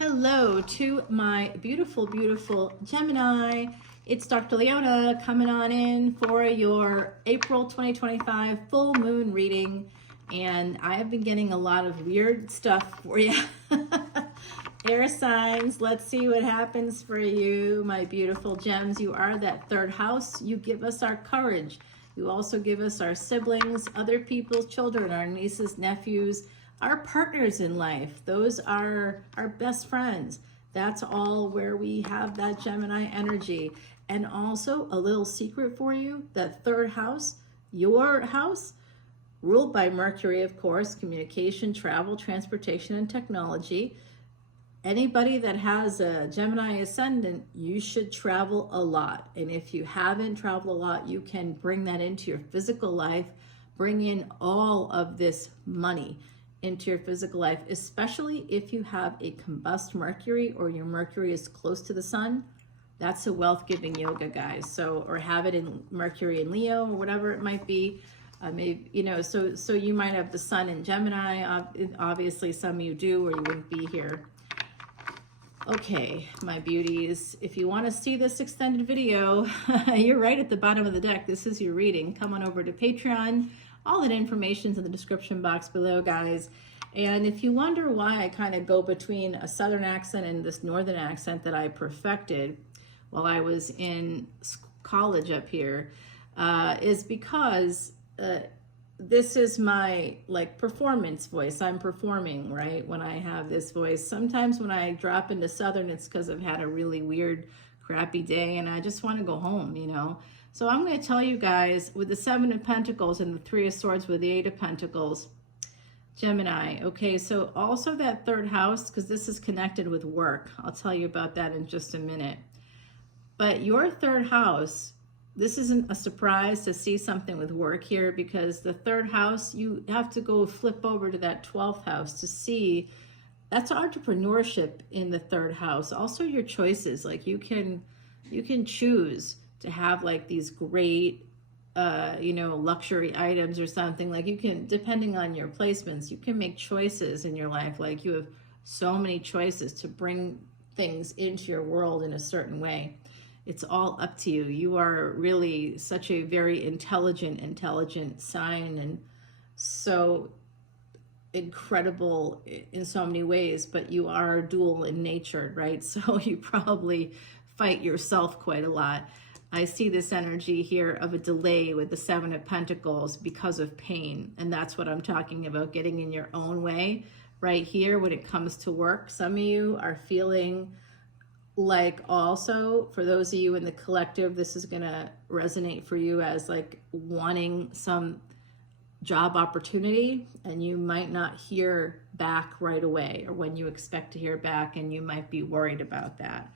Hello to my beautiful, beautiful Gemini. It's Dr. Leona coming on in for your April 2025 full moon reading. And I have been getting a lot of weird stuff for you. Air signs, let's see what happens for you, my beautiful gems. You are that third house. You give us our courage. You also give us our siblings, other people's children, our nieces, nephews, our partners in life. Those are our best friends. That's all where we have that Gemini energy. And also a little secret for you, that third house, your house, ruled by Mercury, of course, communication, travel, transportation, and technology. Anybody that has a Gemini ascendant, you should travel a lot. And if you haven't traveled a lot, you can bring that into your physical life, bring in all of this money into your physical life, especially if you have a combust Mercury or your Mercury is close to the sun. That's a wealth-giving yoga, guys. So, or have it in Mercury in Leo or whatever it might be. Maybe, you know, so you might have the sun in Gemini. Obviously, some of you do, or you wouldn't be here. Okay, my beauties, if you want to see this extended video, you're right at the bottom of the deck. This is your reading. Come on over to Patreon. All that information's in the description box below, guys. And if you wonder why I kind of go between a southern accent and this northern accent that I perfected while I was in college up here, is because this is my performance voice. I'm performing, right? When I have this voice. Sometimes when I drop into southern, it's because I've had a really weird, crappy day and I just want to go home, you know? So I'm going to tell you guys with the Seven of Pentacles and the Three of Swords with the Eight of Pentacles, Gemini. Okay, so also that third house, because this is connected with work. I'll tell you about that in just a minute. But your third house, this isn't a surprise to see something with work here, because the third house, you have to go flip over to that 12th house to see. That's entrepreneurship in the third house. Also your choices, like you can choose to have like these great, you know, luxury items or something. Like you can, depending on your placements, you can make choices in your life. Like you have so many choices to bring things into your world in a certain way. It's all up to you. You are really such a very intelligent sign, and so incredible in so many ways, but you are dual in nature, right? So you probably fight yourself quite a lot. I see this energy here of a delay with the Seven of Pentacles because of pain. And that's what I'm talking about, getting in your own way right here when it comes to work. Some of you are feeling like, also for those of you in the collective, this is going to resonate for you as like wanting some job opportunity, and you might not hear back right away, or when you expect to hear back, and you might be worried about that.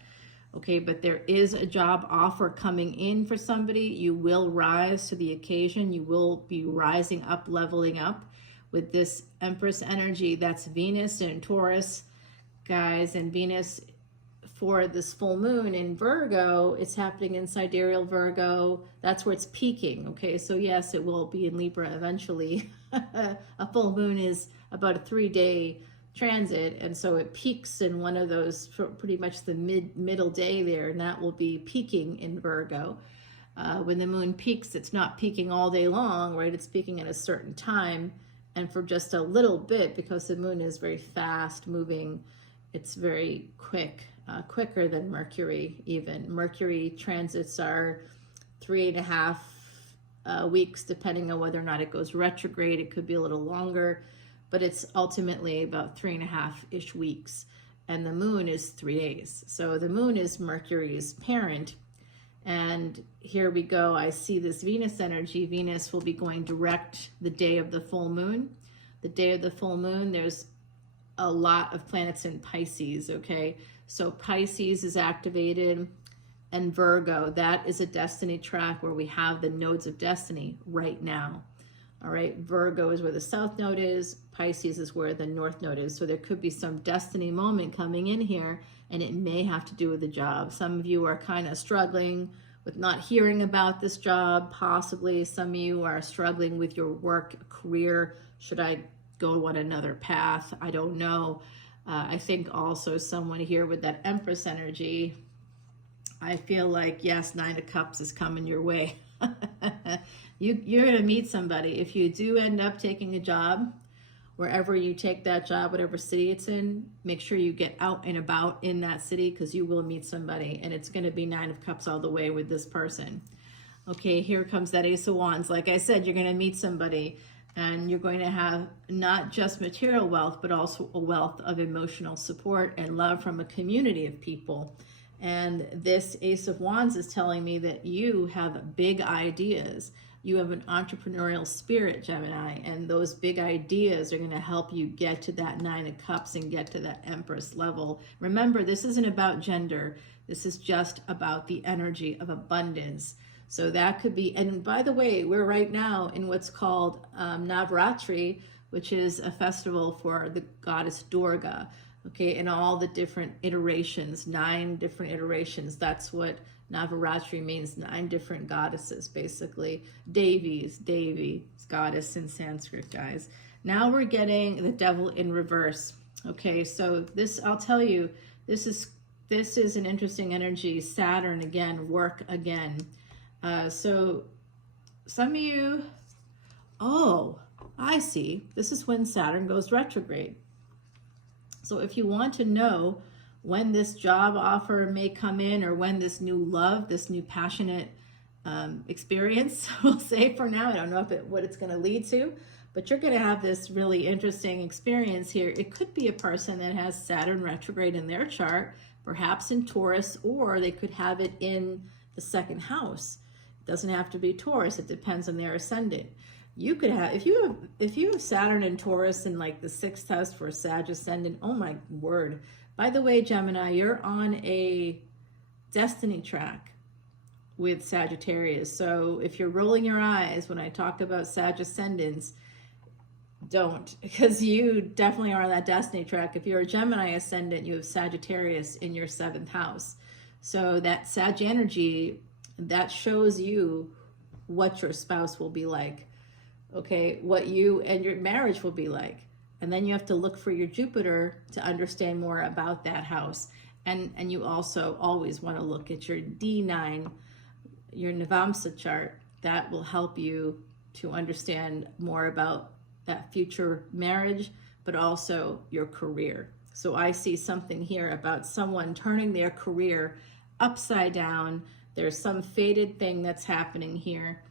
Okay, but there is a job offer coming in for somebody. You will rise to the occasion. You will be rising up, leveling up with this Empress energy. That's Venus and Taurus, guys. And Venus for this full moon in Virgo, it's happening in sidereal Virgo. That's where it's peaking. Okay, so yes, it will be in Libra eventually. A full moon is about a 3-day transit, and so it peaks in one of those, pretty much the middle day there, and that will be peaking in Virgo. When the moon peaks, it's not peaking all day long, right? It's peaking at a certain time, and for just a little bit, because the moon is very fast moving. It's very quick, quicker than Mercury even. Mercury transits are 3.5 weeks, depending on whether or not it goes retrograde. It could be a little longer, but it's ultimately about 3.5-ish weeks. And the moon is 3 days. So the moon is Mercury's parent. And here we go. I see this Venus energy. Venus will be going direct the day of the full moon. The day of the full moon, there's a lot of planets in Pisces, okay? So Pisces is activated, and Virgo, that is a destiny track where we have the nodes of destiny right now. All right, Virgo is where the South Node is. Pisces is where the North Node is. So there could be some destiny moment coming in here, and it may have to do with the job. Some of you are kind of struggling with not hearing about this job, possibly. Some of you are struggling with your work career. Should I go on another path? I don't know. I think also someone here with that Empress energy, I feel like, yes, Nine of Cups is coming your way. You're going to meet somebody. If you do end up taking a job, wherever you take that job, whatever city it's in, make sure you get out and about in that city, because you will meet somebody, and it's going to be Nine of Cups all the way with this person. Okay, here comes that Ace of Wands. Like I said, you're going to meet somebody, and you're going to have not just material wealth, but also a wealth of emotional support and love from a community of people. And this Ace of Wands is telling me that you have big ideas. You have an entrepreneurial spirit, Gemini, and those big ideas are going to help you get to that Nine of Cups and get to that Empress level. Remember, this isn't about gender. This is just about the energy of abundance. So that could be, and by the way, we're right now in what's called Navratri, which is a festival for the goddess Durga, okay, and all the different iterations, 9 different iterations. That's what Navaratri means, 9 different goddesses, basically. Devi is goddess in Sanskrit, guys. Now we're getting the Devil in reverse. Okay, so this, I'll tell you, this is an interesting energy. Saturn again, work again. So some of you, oh, I see. This is when Saturn goes retrograde. So if you want to know when this job offer may come in, or when this new love, this new passionate experience, we'll say for now, I don't know what it's going to lead to, but you're going to have this really interesting experience here. It could be a person that has Saturn retrograde in their chart, perhaps in Taurus, or they could have it in the 2nd house. It doesn't have to be Taurus. It depends on their ascendant. You could have, if you have Saturn and Taurus in like the 6th house for Sag ascendant, oh my word. By the way, Gemini, you're on a destiny track with Sagittarius. So if you're rolling your eyes when I talk about Sag ascendants, don't, because you definitely are on that destiny track. If you're a Gemini ascendant, you have Sagittarius in your 7th house. So that Sag energy, that shows you what your spouse will be like. Okay, what you and your marriage will be like. And then you have to look for your Jupiter to understand more about that house. And you also always want to look at your D9, your Navamsa chart. That will help you to understand more about that future marriage, but also your career. So I see something here about someone turning their career upside down. There's some fated thing that's happening here.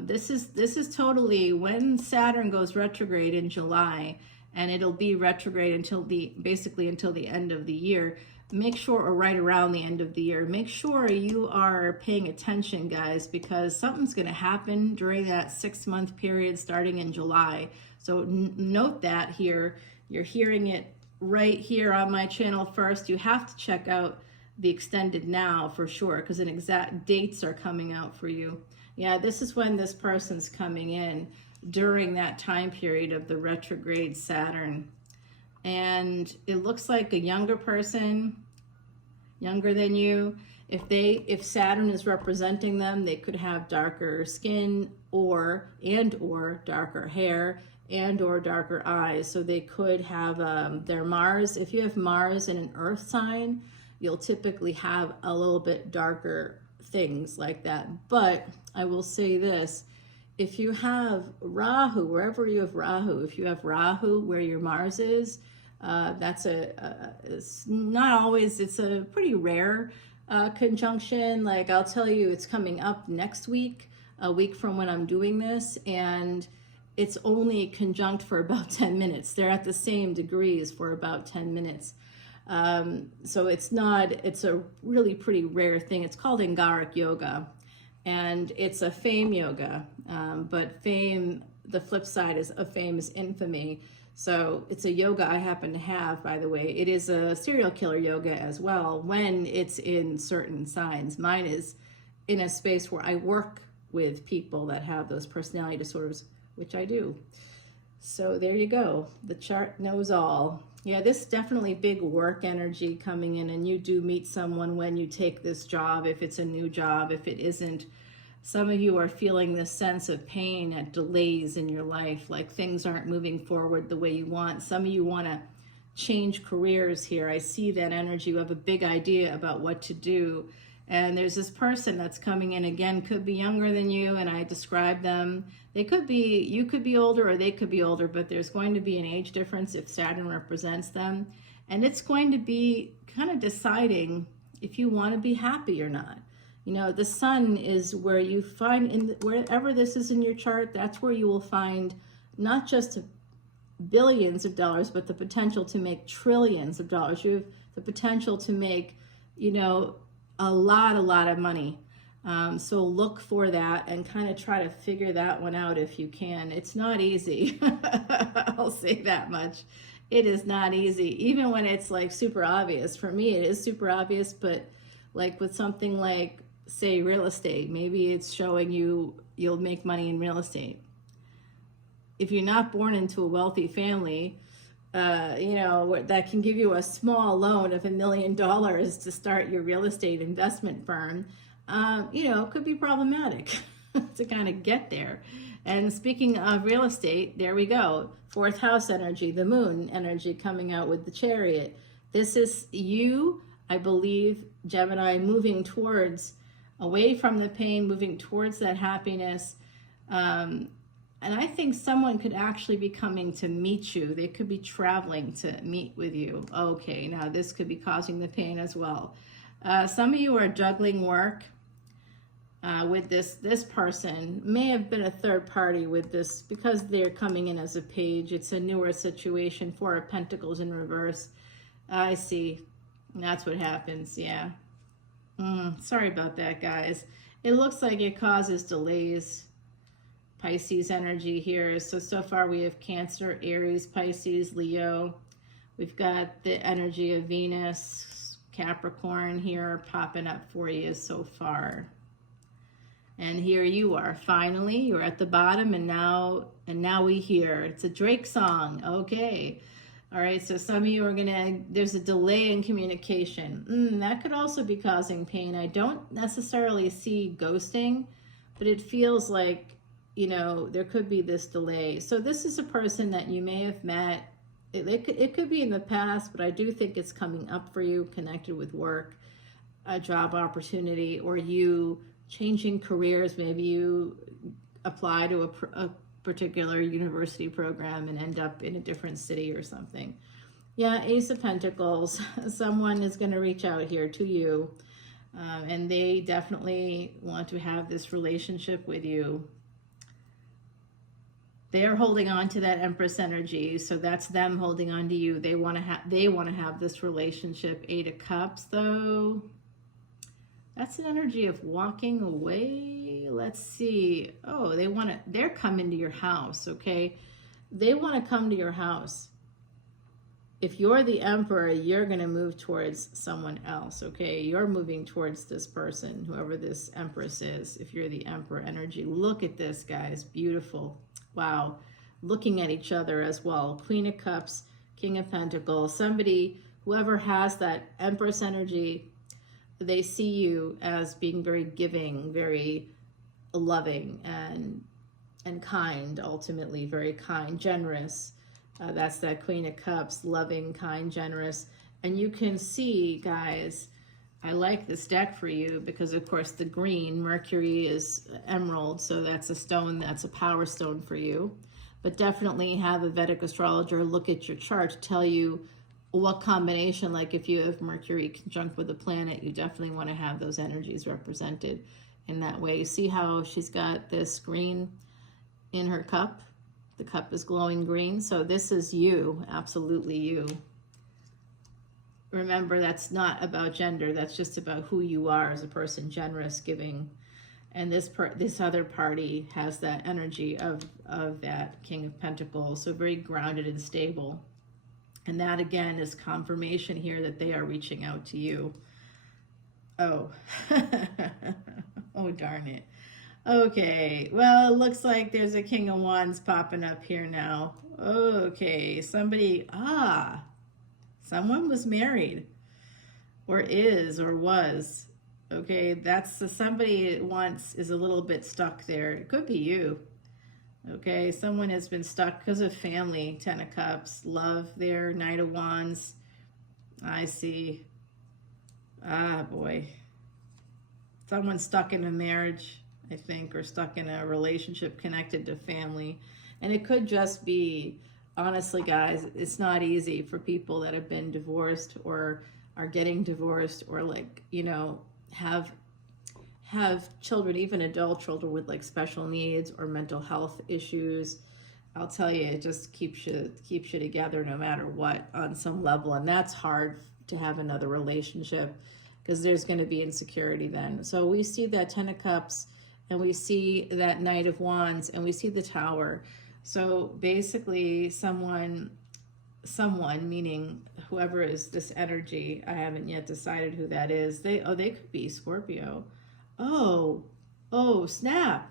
This is totally when Saturn goes retrograde in July, and it'll be retrograde until basically until the end of the year. Make sure, or right around the end of the year, make sure you are paying attention, guys, because something's going to happen during that 6-month period starting in July. So note that here. You're hearing it right here on my channel first. You have to check out the extended now for sure, because an exact dates are coming out for you. Yeah, this is when this person's coming in during that time period of the retrograde Saturn. And it looks like a younger person, younger than you. If Saturn is representing them, they could have darker skin or darker hair or darker eyes. So they could have their Mars. If you have Mars in an earth sign, you'll typically have a little bit darker things like that. But I will say this, if you have Rahu, wherever you have Rahu, if you have Rahu where your Mars is, that's it's not always, it's a pretty rare conjunction. Like I'll tell you, it's coming up next week, a week from when I'm doing this, and it's only conjunct for about 10 minutes. They're at the same degrees for about 10 minutes. So it's a really pretty rare thing. It's called Angaric Yoga, and it's a fame yoga, but fame, the flip side is of fame is infamy. So it's a yoga I happen to have, by the way. It is a serial killer yoga as well when it's in certain signs. Mine is in a space where I work with people that have those personality disorders, which I do. So there you go. The chart knows all. Yeah, this is definitely big work energy coming in, and you do meet someone when you take this job, if it's a new job. If it isn't, some of you are feeling this sense of pain at delays in your life, like things aren't moving forward the way you want. Some of you want to change careers here. I see that energy. You have a big idea about what to do. And there's this person that's coming in, again, could be younger than you, and I describe them. They could be, you could be older or they could be older, but there's going to be an age difference if Saturn represents them. And it's going to be kind of deciding if you want to be happy or not. You know, the sun is where you find, wherever this is in your chart, that's where you will find not just billions of dollars, but the potential to make trillions of dollars. You have the potential to make, you know, a lot of money. So look for that and kind of try to figure that one out if you can. It's not easy. I'll say that much. It is not easy, even when it's like super obvious. For me, it is super obvious, but like with something like, say, real estate, maybe it's showing you you'll make money in real estate. If you're not born into a wealthy family, you know, that can give you a small loan of $1 million to start your real estate investment firm, you know, could be problematic to kind of get there. And speaking of real estate, there we go. Fourth house energy, the moon energy coming out with the Chariot. This is you, I believe, Gemini, moving towards, away from the pain, moving towards that happiness. And I think someone could actually be coming to meet you. They could be traveling to meet with you. Okay, now this could be causing the pain as well. Some of you are juggling work with this person. May have been a third party with this because they're coming in as a page. It's a newer situation. Four of Pentacles in reverse. I see. That's what happens, yeah. Sorry about that, guys. It looks like it causes delays. Pisces energy here. So far we have Cancer, Aries, Pisces, Leo. We've got the energy of Venus, Capricorn here popping up for you so far. And here you are. Finally, you're at the bottom, and now we hear. It's a Drake song. Okay. All right, so some of you are there's a delay in communication. That could also be causing pain. I don't necessarily see ghosting, but it feels like, you know, there could be this delay. So this is a person that you may have met. It could be in the past, but I do think it's coming up for you, connected with work, a job opportunity, or you changing careers. Maybe you apply to a particular university program and end up in a different city or something. Yeah, Ace of Pentacles. Someone is going to reach out here to you, and they definitely want to have this relationship with you. They are holding on to that Empress energy, so that's them holding on to you. They want to have this relationship. Eight of Cups, though. That's an energy of walking away. Let's see. Oh, they're coming to your house, okay? They want to come to your house. If you're the Emperor, you're going to move towards someone else, okay? You're moving towards this person, whoever this Empress is. If you're the Emperor energy, look at this, guys. Beautiful. Wow. Looking at each other as well. Queen of Cups, King of Pentacles. Somebody, whoever has that Empress energy, they see you as being very giving, very loving, and kind, ultimately. Very kind, generous. That's that Queen of Cups, loving, kind, generous. And you can see, guys, I like this deck for you because, of course, the green, Mercury is emerald, so that's a stone, that's a power stone for you. But definitely have a Vedic astrologer look at your chart to tell you what combination, like if you have Mercury conjunct with a planet, you definitely want to have those energies represented in that way. You see how she's got this green in her cup? The cup is glowing green, so this is you, absolutely you. Remember, that's not about gender. That's just about who you are as a person, generous, giving. And this other party has that energy of that King of Pentacles, so very grounded and stable. And that, again, is confirmation here that they are reaching out to you. Oh, oh, darn it. Okay, well, it looks like there's a King of Wands popping up here now. Okay, someone was married, or is, or was. Okay, that's somebody once is a little bit stuck there. It could be you. Okay, someone has been stuck because of family, Ten of Cups, love there, Knight of Wands. I see. Ah, boy. Someone's stuck in a marriage, I think, or stuck in a relationship connected to family. And it could just be, honestly, guys, it's not easy for people that have been divorced or are getting divorced or, like, you know, have children, even adult children with like special needs or mental health issues. I'll tell you, it just keeps you together no matter what on some level. And that's hard to have another relationship because there's going to be insecurity then. So we see that Ten of Cups and we see that Knight of Wands and we see the Tower. So basically someone, meaning whoever is this energy, I haven't yet decided who that is. They could be Scorpio. Oh, snap.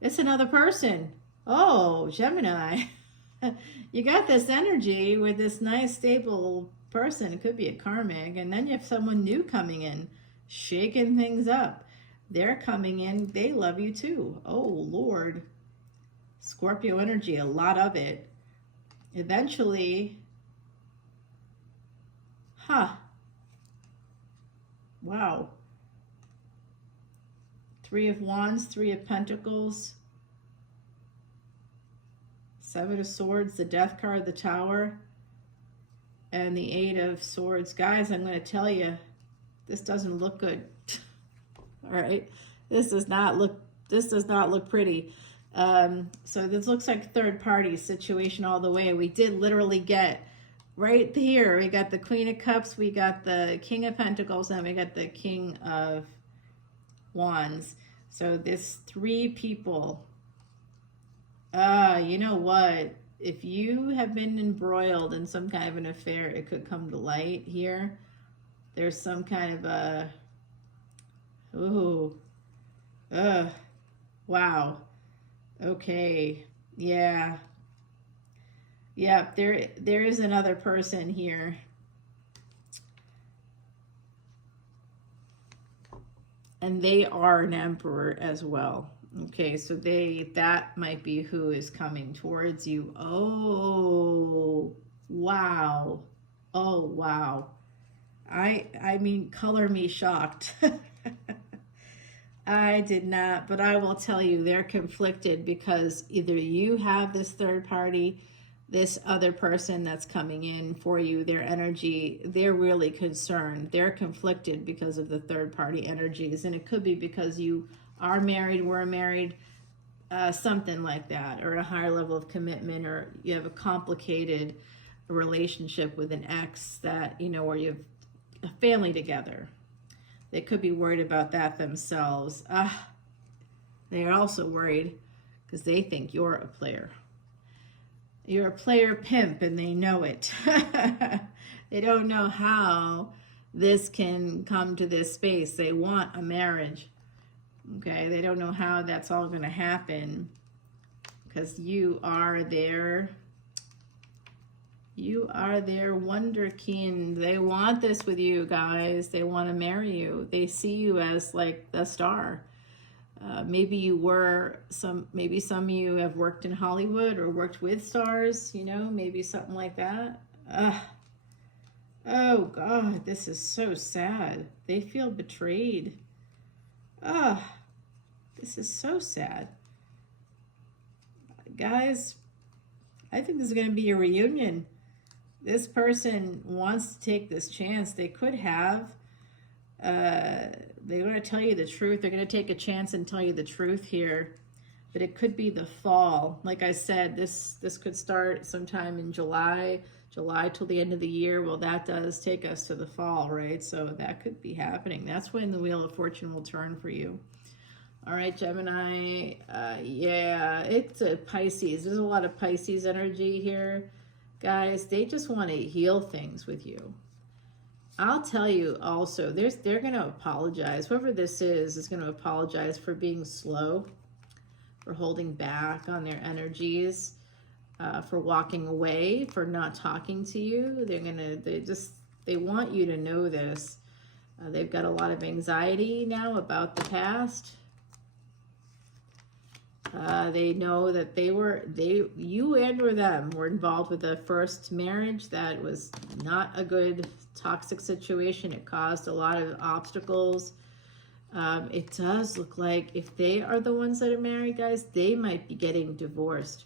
It's another person. Oh, Gemini. You got this energy with this nice, stable person. It could be a karmic. And then you have someone new coming in, shaking things up. They're coming in. They love you too. Oh, Lord. Scorpio energy, a lot of it. Eventually, wow. Three of Wands, Three of Pentacles, Seven of Swords, the Death card, the Tower, and the Eight of Swords. Guys, I'm going to tell you, this doesn't look good. All right, this does not look pretty. So this looks like third party situation all the way. We did literally get right here. We got the Queen of Cups, we got the King of Pentacles, and we got the King of Wands. So this three people, you know what, if you have been embroiled in some kind of an affair, it could come to light here. There's some kind of a, wow, okay, yeah, there is another person here. And they are an emperor as well. Okay, so that might be who is coming towards you. Oh, wow. Oh, wow. I mean, color me shocked. I did not, but I will tell you, they're conflicted because either you have this third party, this other person that's coming in for you, their energy, they're really concerned. They're conflicted because of the third party energies. And it could be because you are married, were married, something like that, or at a higher level of commitment, or you have a complicated relationship with an ex that, you know, or you have a family together. They could be worried about that themselves. They are also worried because they think you're a player. You're a player pimp and they know it. They don't know how this can come to this space. They want a marriage. Okay, they don't know how that's all going to happen because you are their wonderkind. They want this with you, guys. They want to marry you. They see you as like the star. Maybe some of you have worked in Hollywood or worked with stars, you know, maybe something like that. Oh God, this is so sad. They feel betrayed. This is so sad. Guys, I think this is going to be a reunion. This person wants to take this chance. They could have, they're going to tell you the truth. They're going to take a chance and tell you the truth here. But it could be the fall. Like I said, this could start sometime in July till the end of the year. Well, that does take us to the fall, right? So that could be happening. That's when the Wheel of Fortune will turn for you. All right, Gemini. Yeah, it's a Pisces. There's a lot of Pisces energy here. Guys, they just want to heal things with you. I'll tell you also, they're going to apologize. Whoever this is going to apologize for being slow, for holding back on their energies, for walking away, for not talking to you. They want you to know this. They've got a lot of anxiety now about the past. They know that you and or them were involved with a first marriage that was not a good, toxic situation. It caused a lot of obstacles. It does look like if they are the ones that are married, guys, they might be getting divorced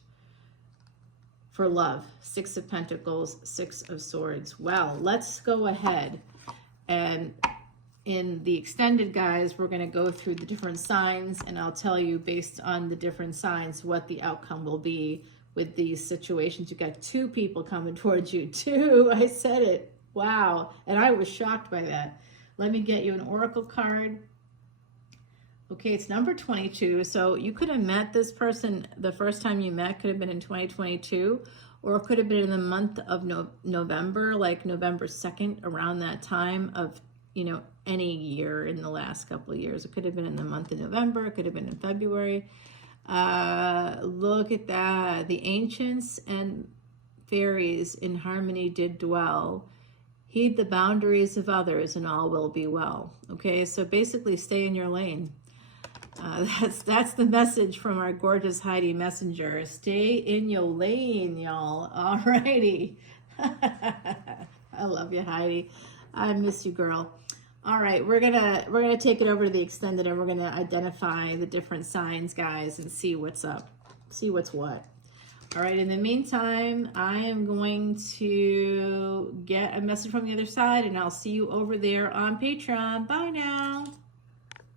for love. 6 of Pentacles, 6 of Swords. Well, let's go ahead, and in the extended, guys, we're going to go through the different signs, and I'll tell you based on the different signs what the outcome will be with these situations. You got 2 people coming towards you. 2, I said it. Wow. And I was shocked by that. Let me get you an oracle card. Okay, it's number 22. So you could have met this person the first time you met, could have been in 2022, or it could have been in the month of November, like November 2nd, around that time of, you know, any year in the last couple of years. It could have been in the month of November. It could have been in February. Look at that. The ancients and fairies in harmony did dwell. Heed the boundaries of others and all will be well. Okay, so basically stay in your lane. That's the message from our gorgeous Heidi messenger. Stay in your lane, y'all. All righty. I love you, Heidi. I miss you, girl. All right, we're gonna take it over to the extended, and we're gonna identify the different signs, guys, and see what's up, see what's what. All right, in the meantime, I am going to get a message from the other side, and I'll see you over there on Patreon. Bye now.